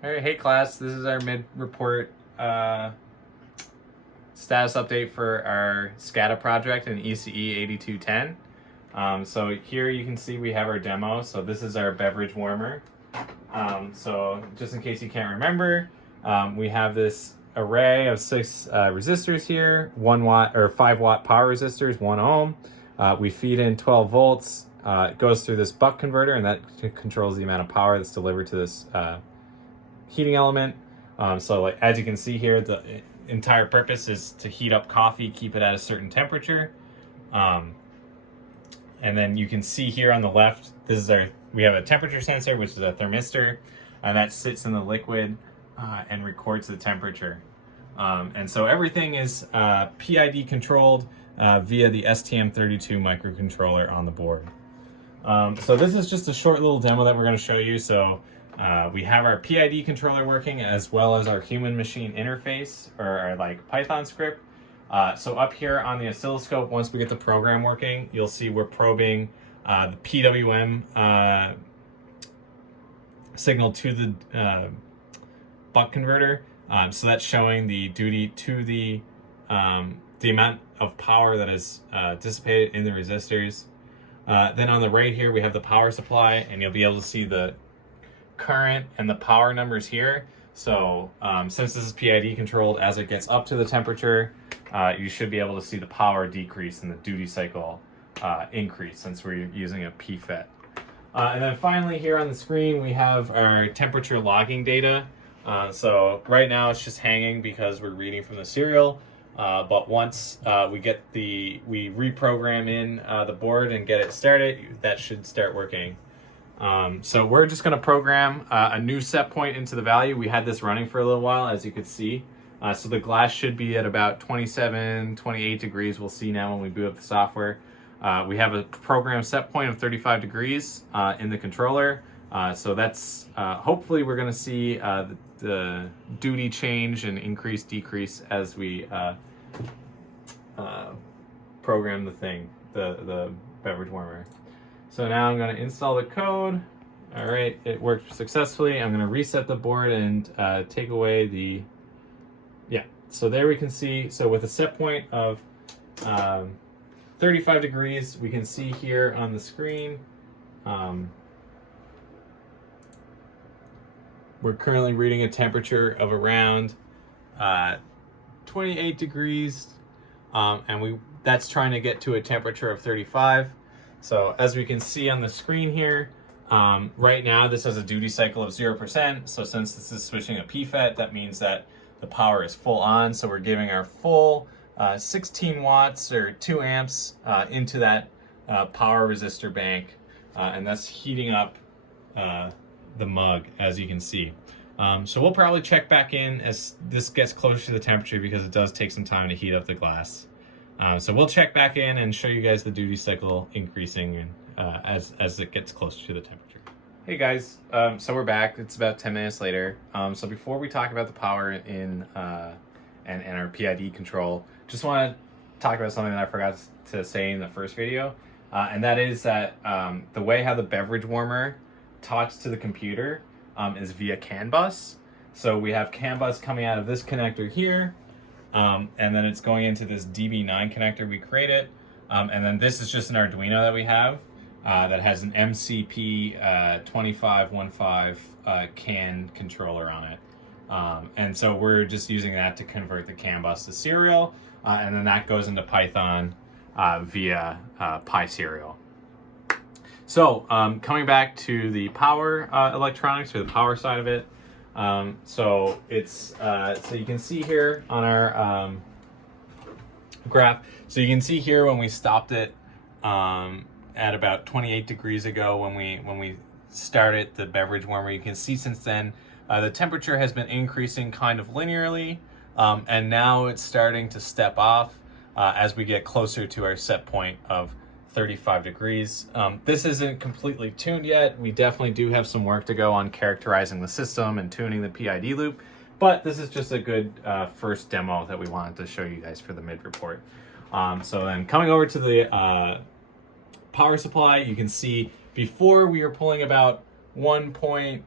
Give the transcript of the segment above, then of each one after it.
All right, hey class, this is our mid-report status update for our SCADA project in ECE 8210. So here you can see we have our demo. So this is our beverage warmer. So just in case you can't remember, we have this array of 6 resistors here, 1 watt or 5 watt power resistors, 1 ohm. We feed in 12 volts. It goes through this buck converter, and that controls the amount of power that's delivered to this heating element. So like, as you can see here, the entire purpose is to heat up coffee, keep it at a certain temperature. And then you can see here on the left, this is we have a temperature sensor, which is a thermistor, and that sits in the liquid and records the temperature. And so everything is PID controlled via the STM32 microcontroller on the board. So this is just a short little demo that we're going to show you. So we have our PID controller working, as well as our human machine interface, or our Python script. So up here on the oscilloscope, once we get the program working, you'll see we're probing the PWM signal to the buck converter. So that's showing the duty to the amount of power that is dissipated in the resistors. Then on the right here, we have the power supply, and you'll be able to see the current and the power numbers here. So since this is PID controlled, as it gets up to the temperature, you should be able to see the power decrease and the duty cycle increase, since we're using a PFET. And then finally here on the screen, we have our temperature logging data. So right now it's just hanging because we're reading from the serial. But once we reprogram in the board and get it started, that should start working. So we're just going to program a new set point into the value. We had this running for a little while, as you could see. So the glass should be at about 27, 28 degrees. We'll see now when we boot up the software. We have a program set point of 35 degrees in the controller. So that's hopefully we're going to see the duty change and increase, decrease as we program the beverage warmer. So now I'm going to install the code. All right, it worked successfully. I'm going to reset the board and take away the, so there we can see, so with a set point of 35 degrees, we can see here on the screen, we're currently reading a temperature of around 28 degrees, and that's trying to get to a temperature of 35. So as we can see on the screen here, right now this has a duty cycle of 0%. So since this is switching a PFET, that means that the power is full on. So we're giving our full 16 watts or 2 amps into that power resistor bank, and that's heating up the mug, as you can see. So we'll probably check back in as this gets closer to the temperature, because it does take some time to heat up the glass. So we'll check back in and show you guys the duty cycle increasing as it gets closer to the temperature. Hey guys, so we're back. It's about 10 minutes later. So before we talk about the power in and our PID control, just want to talk about something that I forgot to say in the first video, and that is that the way how the beverage warmer talks to the computer is via CAN bus. So we have CAN bus coming out of this connector here, and then it's going into this DB9 connector we created, and then this is just an Arduino that we have that has an MCP 2515 CAN controller on it. And so we're just using that to convert the CAN bus to serial, and then that goes into Python via PySerial. So coming back to the power electronics, or the power side of it, so it's so you can see here on our graph. So you can see here when we stopped it at about 28 degrees ago, when we started the beverage warmer, you can see since then the temperature has been increasing kind of linearly, and now it's starting to step off as we get closer to our set point of 35 degrees. This isn't completely tuned yet. We definitely do have some work to go on characterizing the system and tuning the PID loop, but this is just a good first demo that we wanted to show you guys for the mid-report. So then coming over to the power supply, you can see before we were pulling about 1.3,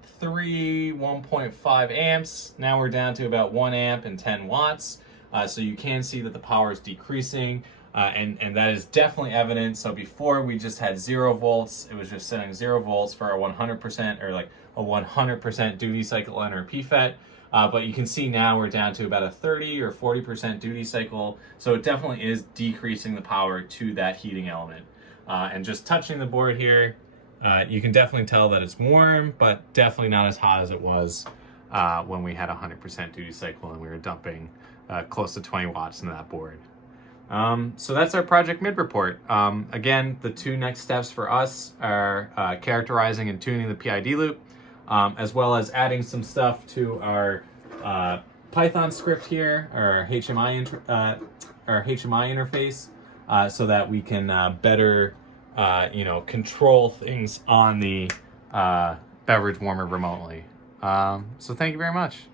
1.5 amps. Now we're down to about 1 amp and 10 watts. So you can see that the power is decreasing, and that is definitely evident. So before we just had 0 volts, it was just setting 0 volts for our 100% or like a 100% duty cycle on our PFET. But you can see now we're down to about a 30 or 40% duty cycle. So it definitely is decreasing the power to that heating element. And just touching the board here, you can definitely tell that it's warm, but definitely not as hot as it was when we had 100% duty cycle and we were dumping close to 20 watts into that board. So that's our project mid report. Again, the 2 next steps for us are characterizing and tuning the PID loop, as well as adding some stuff to our Python script here, our HMI interface, so that we can better control things on the beverage warmer remotely. So thank you very much.